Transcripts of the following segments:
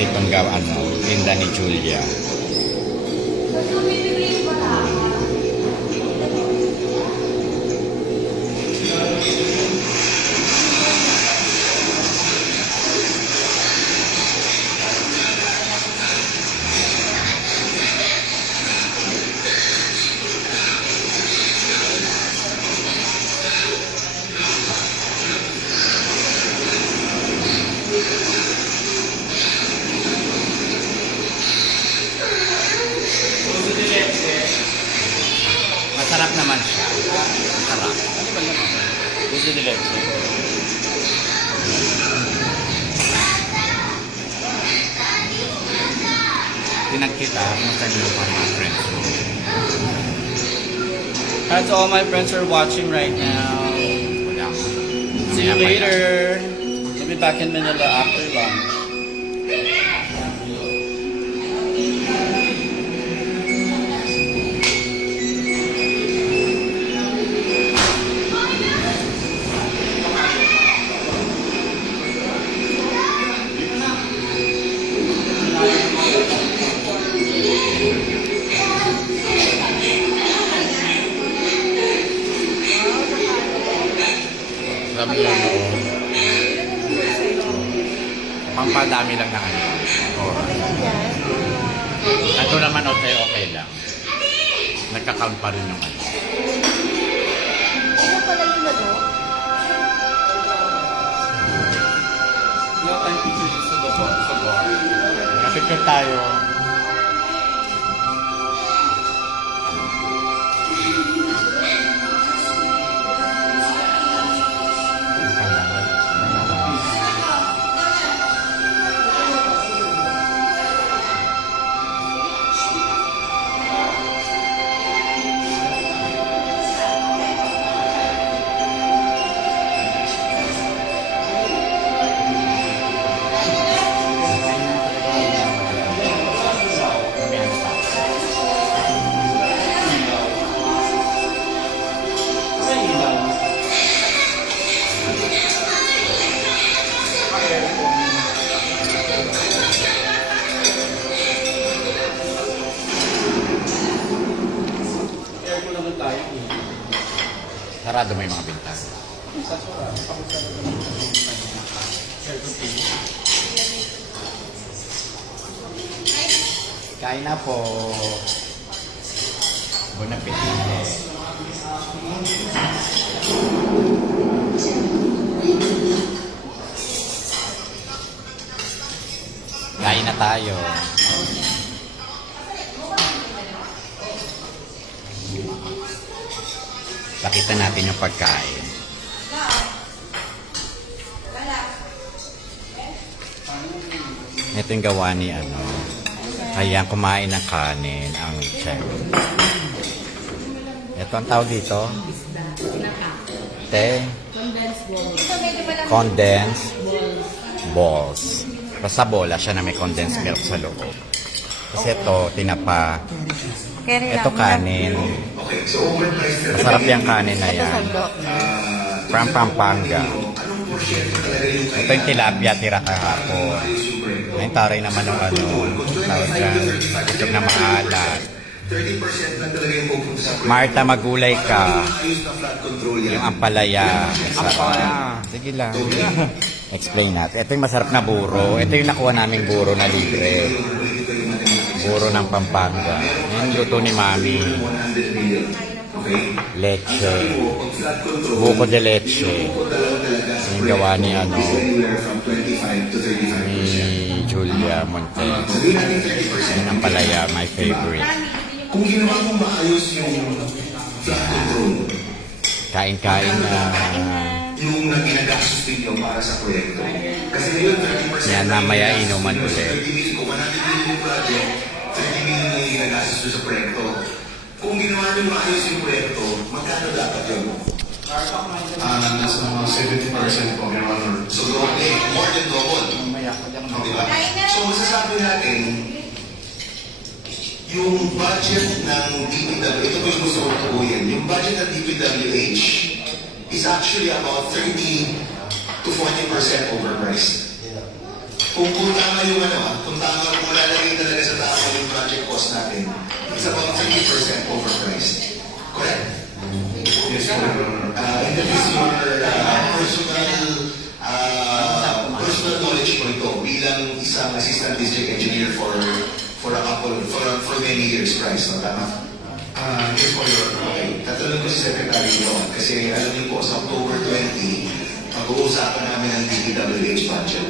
itong tinda ni Julia. Masarap naman siya. Masarap. Ano ba naman? Gusto nila ito. Tinag kita kung saan yung mga friends mo. Hi to all my friends who are watching right now. Wala ko. See you later. We'll be back in Manila after lunch. Sabi lang ako, pampadami lang na ano. Ito naman okay lang. Nagka-count pa rin yung ano. Ano pala yun na to? No, I'm picture sa bar. Napicture tayo. Sarado mo yung mga bintana. Kain na po. Bon appetit. Kain na tayo. Pakita natin yung pagkain. Ito yung gawa ni Ayan, kumain ng kanin ang chef. Ito ang tawag dito. Condensed balls. Basta bola siya na may condensed milk sa loob. Kasi ito, tinapa. Ito kanin. Masarap yung kanin na yan. From Pampanga. Ito yung tilapia, tira kahapon. Ayun, taray naman ng tawag dyan. Itong na maalat. Marta, magulay ka. Yung ampalaya. Masarap. Sige lang. Explain natin. Ito yung masarap na buro. Ito yung nakuha naming buro na libre. Buro ng Pampanga. Yan luto ni Mami. Leche. Buko de leche. Yung gawa ni ni Julia Montes. Yung ang palaya, my favorite. Kung ginawa mo maayos yung flood control, Kain-kain na. yung naginagastos ninyo para sa proyekto. Kasi ngayon, 30%. Yan, namaya inuman ulit. 30 million ko, 100 million yung project, 30 million na yung ginagastos sa proyekto. Kung ginawa nyo maayos yung proyekto, magkano dapat yun? Nasa mga 70% po, Your Honor. So, more than double. Diba? So, masasabi natin, yung budget ng DPW, ito po yung gusto ko tukuyin, yung budget ng DPWH is actually about 30 to 40% overpriced. kung tama yung kung tama, kung lalagay talaga sa tama yung project cost natin, it's about 30% overpriced. Correct? Yes, Your Honor. And that is your personal knowledge po ito bilang isang assistant district engineer for many years, Bryce, no? Tama? Yes po, Your Honor. Okay. Tatanong ko si Secretary doon kasi alam niyo po, sa October 20, mag-uusapan namin ang DPWH budget.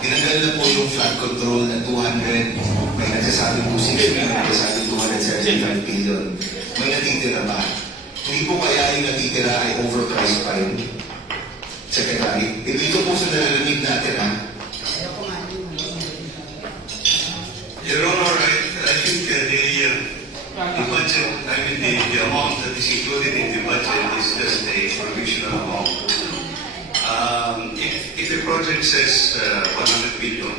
Tinanggal na po yung flood control na 200, may nagsasabing 260, may nagsasabing 275 billion. May natitira ba? Hindi po kaya yung natitira ay overpriced pa yun? Secretary, ito po sa nalalanig natin, ha? Your Honor, I think the budget, the amount that is included in the budget is just a provisional amount. If a project says 100 billion,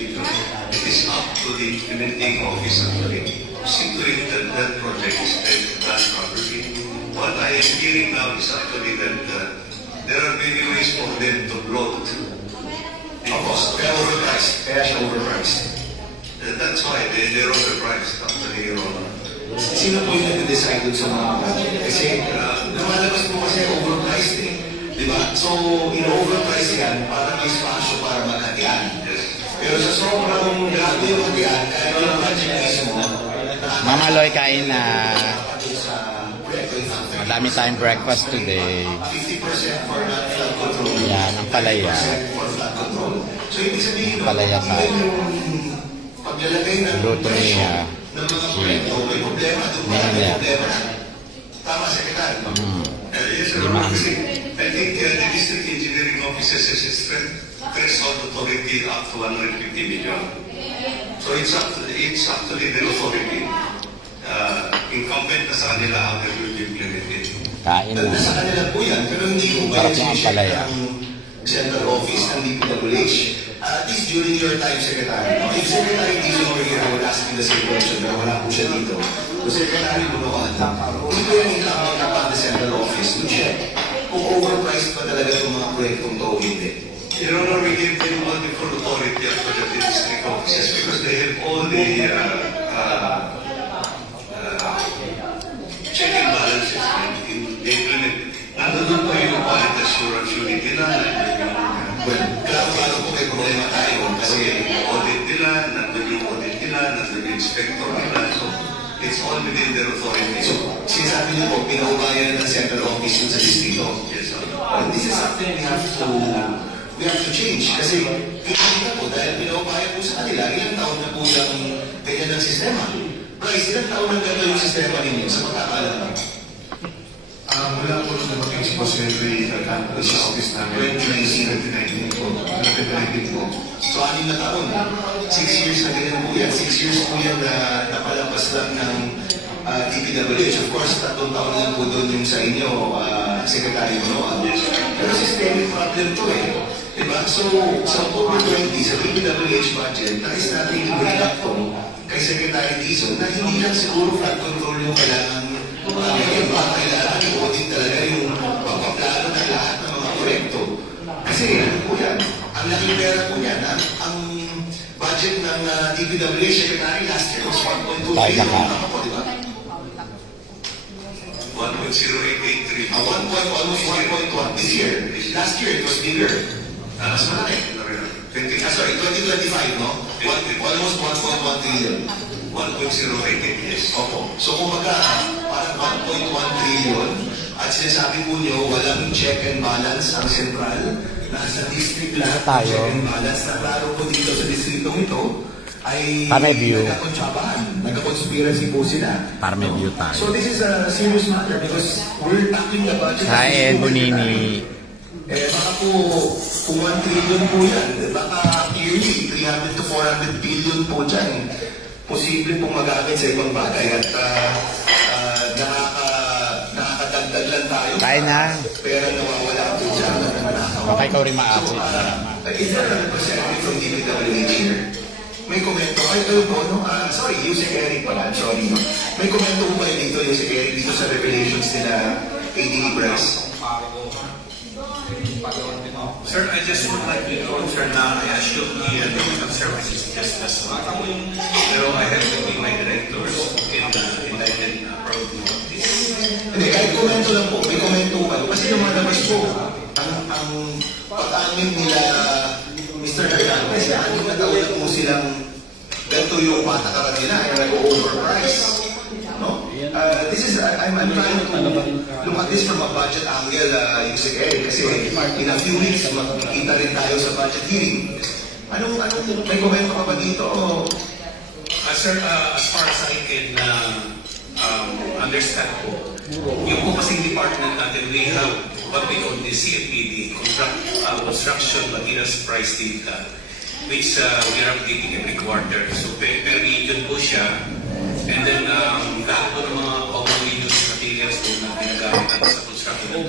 it is up to the implementing office actually to see to it that that project is done properly. What I am hearing now is actually that there are many ways for them to bloat the cost. Kaya overpriced. Kaya siya overpriced. That's why they're overpriced actually, Your Honor. Sino po yung nag-decide dun sa mga budget? Kasi lumalabas po kasi overpriced eh. Di ba? So, in-overprice yan para may spasyo para maghatian. Pero sa sobrang grabe yung hatian, kaya yung budget mismo, Mama Loy, kain na. Madami tayong breakfast today. 50% for non-flood control. Yan, ang palaya. 50% for flood control. So, ibig sabihin, Palaya tayo. yung paglalagay ng Luto presyo niya. ng mga proyekto, may problema. Doon pa may problema. Tama, Secretary. Yes, Your Honor. I think the district engineering offices has a threshold authority up to 150 million. So it's actually the authority. Incumbent na sa kanila how they will implement it. Kain na. Nasa kanila po yan, pero hindi po ba Sarap yung ng sinisip palaya. ng central office ng DPWH? At least during your time, Secretary. No? If Secretary is over here, I will ask you the same question, pero wala po siya dito. So Secretary Bunuan, hindi po yan incumbent upon the central office to check kung overpriced pa talaga itong mga proyektong to o hindi. Your Honor, we give them all the full authority up to the district offices because they have all the check and balances in implement. Nandun pa yung quality assurance unit nila, nandun yung Well, klaro-klaro po may problema tayo kasi audit nila, nandun yung audit nila, nandun yung inspector nila. So, it's all within their authority. so, sinasabi niyo po, pinaubayan ng central office dun sa distrito. Yes, sir. But this is something we have to change kasi kita po dahil pinaubayan po sa kanila, ilang taon na po yung ganyan ng sistema. Bryce, ilang taon na ganito yung sistema ninyo sa pagkakaalam? Wala po nung dumating si Boss Henry Alcantara sa office namin. 2019 po. 2019 po. So, 6 na taon. 6 years na ganyan po yan. 6 years po yan na napalampas lang ng DPWH. Of course, 3 taon lang po doon yung sa inyo, Secretary Bunuan. Pero systemic problem to eh. Diba? So, sa October 20, sa DPWH budget, nais natin i-bring up to kay Secretary Dizon na hindi lang siguro flood control yung kailangan kailangan i-audit talaga yung pagpaplano ng lahat ng mga proyekto. Kasi ano po yan, ang laking pera po yan, ang budget ng DPWH Secretary last year was 1.2 billion. Tama po, di ba? 1.0883. Almost 1.1 this year. Last year it was bigger. Mas malaki. Sorry, 2025, no? Almost 1.1 trillion. 1.088, yes. Opo. So kumbaga, parang 1.1 trillion at sinasabi po nyo, walang check and balance ang sentral. Nasa district lahat ng Tayo. check and balance. Na klaro po dito sa districtong ito ay Para may view. nagkakontsabahan. Nagkakonspiracy po sila. Para may view tayo. So this is a serious matter because we're tackling the budget. Kain, Bunini. Baka po, kung 1 trillion po yan, baka yearly, 300 to 400 billion po dyan. Posible pong magamit sa ibang bagay at nakakadagdag lang tayo. Kain na. Pera nawawala po dyan. Baka ikaw rin maasit. Is there a representative from DPWH here? May komento kayo po, no? Sorry, yung si Eric pala, sorry, no? May komento po kayo dito, yung si Eric dito sa revelations nila AD Bryce. Sir, I just would like to inform, sir, na I assume the technical services just as well. Pero I have to be my directors and enlighten probably what this. Hindi, kahit komento lang po, may komento kayo. Kasi lumalabas po, ang pag-amin nila Mr. Hernandez, na 6 na taon na po silang ganito yung patakaran nila, yung nag-overprice. No? This is, I'm trying to look at this from a budget angle, yung sige, kasi in a few weeks, magkikita rin tayo sa budget hearing. Anong may komento ka ba dito? O Sir, as far as I can understand po, yung po kasing department natin, we have what we call the CMPD, Construction Materials Price Data, which we are updating every quarter. So per region po siya, and then lahat po ng mga common use materials po na ginagamit natin sa construction.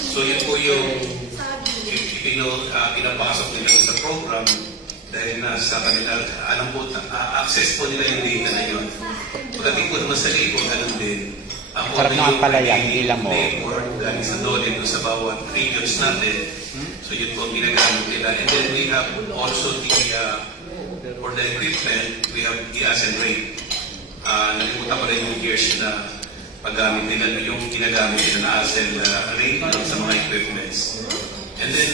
So yun po yung pinapasok nila sa program dahil nasa kanila, alam po, access po nila yung data na yun. Pagdating po naman sa labor, ganun din. Ang Sarap na ang palaya, hindi lang mo. Galing sa DOLE doon sa bawat regions natin. So yun po ang ginagamit nila. And then we have also the, for the equipment, we have the as and rate. Nalimutan ko rin yung years na paggamit nila, yung ginagamit nila na as and rate sa mga equipments. And then,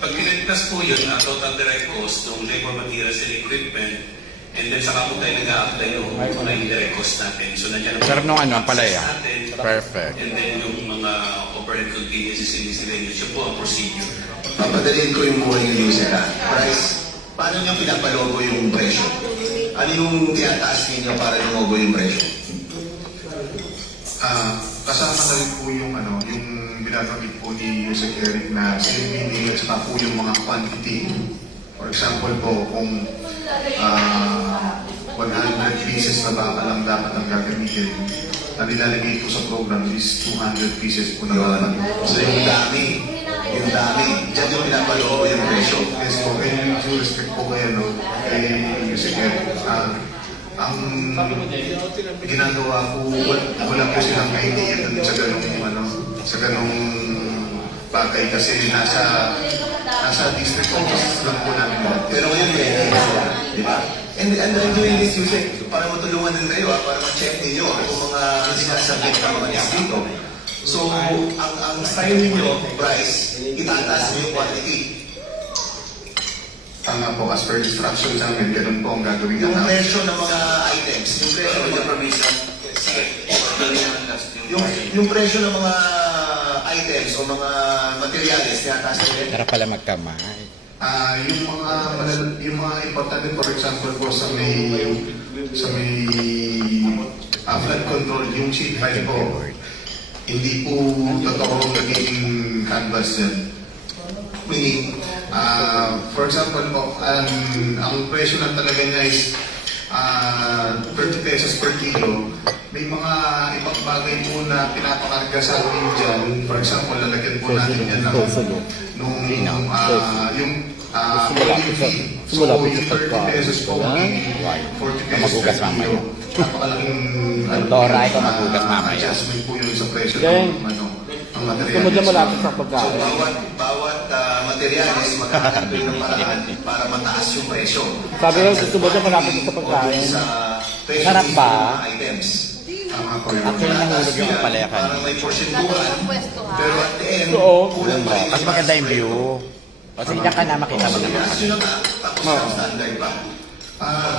pag pinagtas po yun, total direct cost ng labor materials and equipment, and then saka po tayo nag-a-apply yung mga indirect cost natin. So, nandiyan Sarap nung ano, ang palaya. natin. Perfect. And then yung mga overhead contingencies and miscellaneous, yun po ang procedure. papadaliin ko yung buhay ng user ha. Price, paano nyo pinapalogo yung presyo? Ano yung tinataas ninyo para lumogo yung presyo? Kasama na rin po yung yung binabanggit po ni Yusek Eric na CMPD at saka po yung mga quantity. For example po, kung 100 pieces na baka lang dapat ang gagamitin, na nilalagay po sa program is 200 pieces po na dapat. So yung dami, dyan yung pinapalogo yung presyo. Yes po, and due respect po kayo kay Yusek Eric. Ang ginagawa po, wala po silang idea dun sa ganong bagay kasi nasa district office lang po namin lahat. Pero ngayon, di ba? And I'm doing this using para matulungan din kayo, para ma-check ninyo kung mga sinasabit ng mga distrito. So, ang style ninyo, Bryce, itataas mo yung quantity. Tama po, as per instructions namin, ganun po ang gagawin Yung namin. presyo ng mga items, yung presyo ng mga permission. Sige. yung presyo ng mga items o mga materials, tinataas nyo rin. Tara pala magkamay. Yung mga importante, for example po sa may flood control, yung sheet pipe po, hindi po totoo nagiging canvas yan. Meaning, for example po, ang presyo lang talaga niya is 30 pesos per kilo. May mga ibang bagay po na pinapakarga sa atin dyan. For example, lalagyan po natin yan ng holy fee. So, yung 30 pesos po, 40 pesos Magugas per mamaya. kilo. Napakalaking Dora, ikaw magugas mamaya. adjustment po yun sa presyo Gang. ng material. Tumod na malapit sa So, pagkain. bawat materials, magkakaroon ng paraan para mataas yung presyo. Sabi ko, tumod na malapit sa pagkain. Sa presyo Sarap mismo ba? ng mga items. Tama po yun. Actually, nahulog yung palaya Parang kanina. may porsyentuhan. Pero at the end, Oo. kulang pa rin. Kasi maganda yung view. O sige, diyan ka na makita mo naman. Itaas nyo na nga, tapos ang standard pa.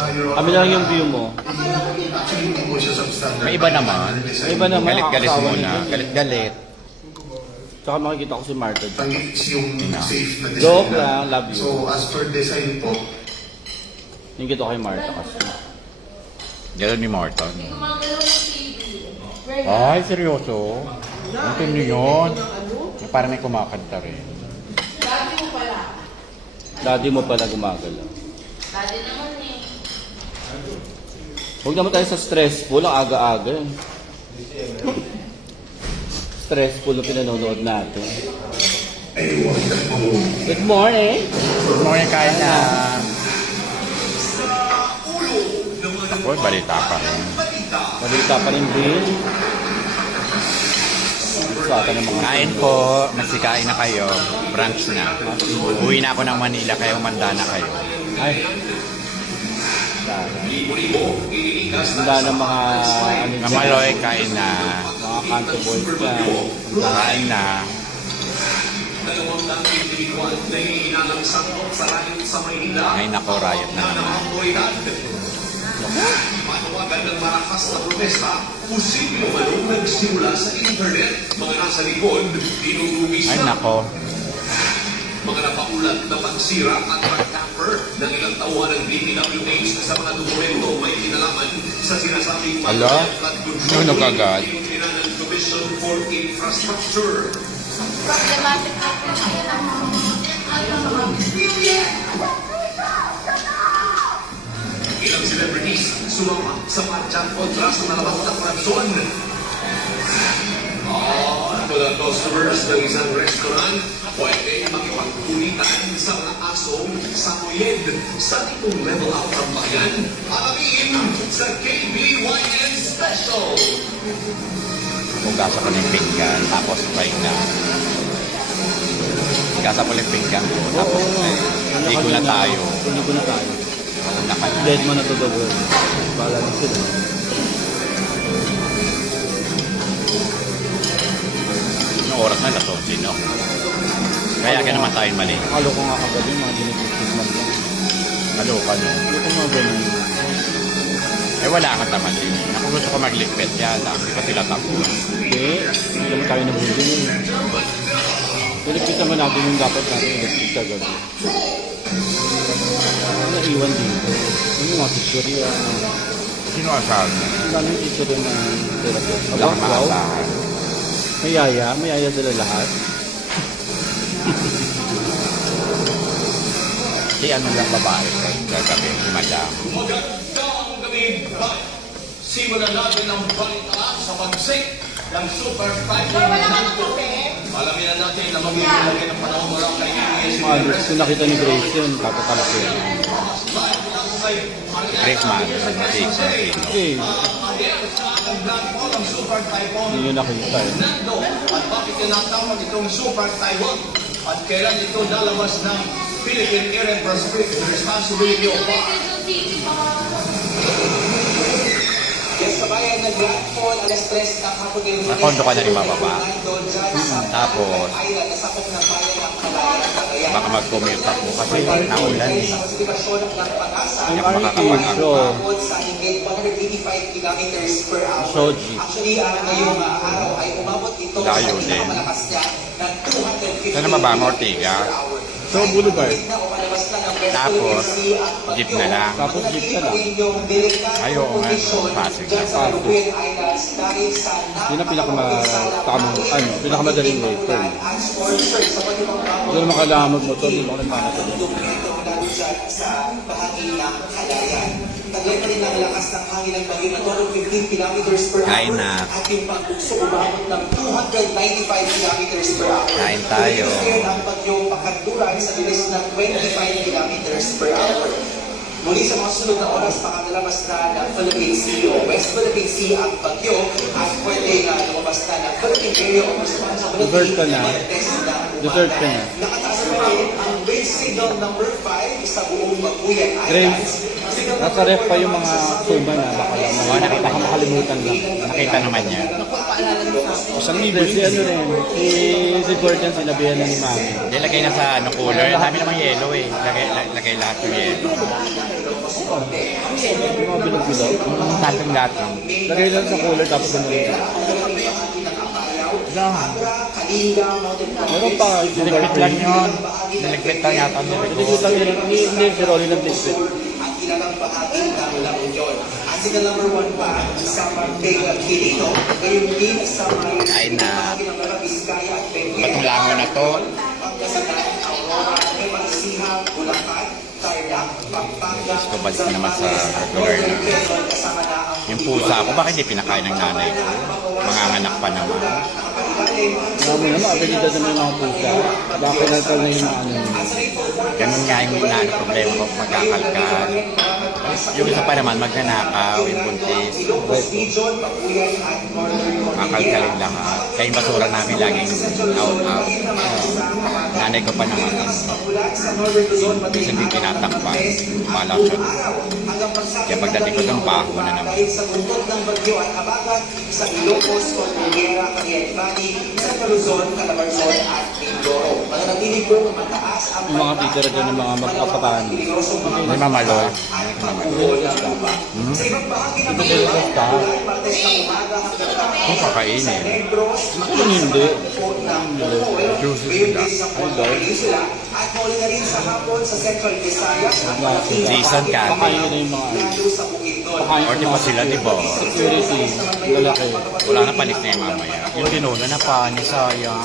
Your Honor, Kami lang yung view mo. Actually, hindi po siya substandard. May iba naman. May iba naman. Galit-galit Asawa muna. niya. Galit-galit. Tsaka makikita ko si Marta dyan. Pangits yung safe na design. Joke lang, love you. So, as per design po, Yung kita ko kay Marta kasi. Gano'n ni Morton. Ay, seryoso? Ang tindi yun. Parang may kumakanta rin. Daddy mo pala gumagalaw. Huwag naman tayo sa stressful, ang aga-aga eh. Stressful na pinanonood natin. Good morning! Good morning, kain na. Ako, balita pa rin. Balita pa rin din. ata ng mga... Kain po, magsikain na kayo. Brunch na. Uwi na ako ng Manila, kaya umanda na kayo. Ay. Handa ng mga... Ano, Mamaloy, kain na. mga kanto boys dyan. Kain na. Ay nako, riot na naman. Manawagan ng malakas na protesta, posible manong nagsimula sa internet. Mga nasa likod, dinudugis Ay na. nako. Mga napaulat na pagsira at pag-tamper ng ilang tauhan ng DPWH na sa mga dokumento may kinalaman sa sinasabing Ala? at control Ano kagad? ng Commission for Infrastructure. Problematic na po kayo ng Ilang celebrities sumama sa marchang kontra sa nalabas na korupsyon. Mga customers ng isang restaurant pwede makipagkulitan sa mga asong sa kuyed sa tipong level up ng bayan. Alamin sa KBYN Special! Hugasan ko ng pinggan, tapos fry na. Hugasan ko ng pinggan ko, tapos hindi ko na tayo. Hindi ko na tayo. Mauna ka na. Dead mo na to the world. Bala na sila. Anong oras na ito? Sino? Kaya ka naman tayo mali. Akalo ko nga kagabi, mga dinigis man lang. Halo ka no? Ano ko mga ganun? Eh wala ka naman din. Ako gusto ko magligpit. Kaya lang, di pa sila tapos. Hindi. Hindi naman tayo nabuli. Iligpit naman natin yung dapat natin iligpit sa gabi. Naiwan dito. Ano yung mga teacher yan? Sino asahan mo? Ang daming teacher yan na therapist. Wala kang Wow. maasahan. May yaya sila lahat. Si ano lang babae kagabi, si Madam. Magandang gabi, simulan natin ang balita sa pagsik ng Super 5 Alamin na natin na mamimilagay ng panahon mula kay ABS Malos, kung nakita ni Grace yun, tatatalak yun. Grace Man, Matino. Okay. Hindi nyo nakita eh. At bakit tinatawag itong Super Taiwan? At kailan ito lalabas ng Philippine Air and Responsibility of Yes, kabayan, nag-landfall alas 3 ng hapon ng Lunes. Nakondo ka na rin mababa. Tapos, Island, nasakop ng bayan ng Calayan at Cagayan. baka mag-commute ako kasi naulan eh. Sa spesifikasyong ng pag-asa, Ang Yung makakapag-angka. umabot sa higit 185 kilometers per hour. Shoji. Actually, ngayong araw ay umabot ito sa Layo din. pinakamalakas niya ng 250 Saan naman ba, Ortiga? per hour. So, Boulevard. Na umalabas na ng West Tapos, Philippine Sea at bagyo. jeep na lang. Tapos jeep na lang. Yung delikadong Ay, oo nga, kondisyon Pasig dyan na. sa Malukuyan Islands dahil sa Yun ang pinakamadaling way. Hindi naman kailangan mag-motor, hindi mo kailangan sa bahagi ng Calayan. Taglay pa rin ang lakas ng hangin ng bagyo na 15 kilometers per hour. Kain na. At yung pagbukso umabot ng 295 kilometers per hour. Kain tayo. Ngayon ang bagyong pakanduran sa bilis ng 25 kilometers per hour. Muli sa mga sunod na oras, makakalabas na ng Philippine Sea o West Philippine Sea ang bagyo at pwede na lumabas na ng Philippine Area of Responsibility. Dessert ka na. Dessert ka na. Nakataas pa rin ang grade signal number 5 sa buong Maguyan Grace, Islands. nasa ref pa yung mga suba na baka makalimutan lang. Nakita naman niya. Si ano rin, si Gordon, sinabihan na ni Mami. Nilagay na sa ano, cooler. Dami namang yellow eh. Lagay lahat yung yellow. Yung mga bilog-bilog. Tatong lahat. Lagay lang sa cooler tapos bumalik. Meron pa, Niligpit lang yun. Niligpit lang yata. Niligpit lang yun. Hindi, si Rolly nag-ligpit. Ang ilang bahagi ng La Union. At sila number 1 pa sa Martega Quirino. Ngayon din sa may Kain na. bahagi ng Nueva Vizcaya at Benguet. Batong lango na to. Pangasinan, Aurora, Nueva Ecija, Bulacan, Tarlac, Pampanga, Diyos ko, balik naman sa regular na. kasama na ang Yung pusa ko, bakit hindi pinakain ng nanay ko? Manganganak pa naman. Mami naman, abilidad naman yung mga pusa. Bakit natal na yung mga ano. Ganun nga yung inaano problema ko, magkakalkal. Yung isa pa naman, magnanakaw, yung buntis. Ilocos Region, Maguyan at Northern Ang kakalkalin lahat. Kaya yung basura namin laging out. Nanay ko pa naman. Minsan din tinatakpan. Pala siya. Kaya pagdating ko doon, baho na naman. Sa bundok ng bagyo at habagat sa Ilocos, Cordillera, Cagayan Valley, San Luzon, Calabarzon at Mindoro. Mananatili po mataas ang Yung mga titira dyan ng mga magkapatahan. May mamaloy. Sa ibang bahagi ng Ito sa staff. Martes ng umaga hanggang tapos Kung kakainin. Negros, Kung hindi. Juicy sila. Peninsula at muli na rin sa hapon sa Central Visayas at Season ka. Pakain na yung mga lalo sa Bukidnon. pakain Or di pa sila, di ba? security. Lalaki. Wala na panik na yung mamaya. Yung tinula na panis, sayang.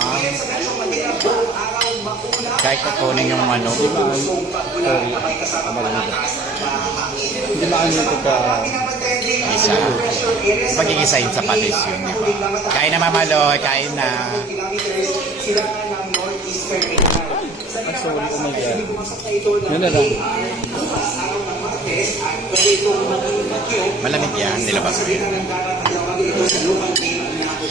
Kahit kukunin yung manok. Hindi maano ito ka. Isa. Pag-iisahin sa patis yun, di ba? Kain na mamaloy, kain na. Sila ng Northeastern Regional. Sa Ay, sorry. Oh my God. pumasok na ito ng Yan na lang. araw ng Martes at gabi itong maging bagyo. Malamig yan, nilabas ko yun.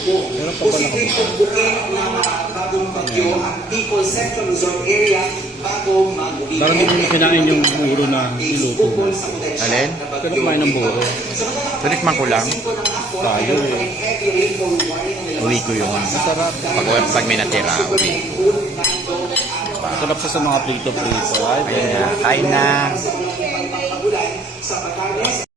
Meron pa ba na Bukin ng bagong bagyo ang Bicol Central Luzon area bago mag-uwi. Parang hindi mo kinain yung buro na niluto. Alin? Pero kumain ng buro. Tulikman ko lang. Tayo eh. Uwi ko yun. Masarap. Pag may natira, uwi. Masarap siya sa mga prito-prito. Ay, Ayun na, kain na. Sa Batanes,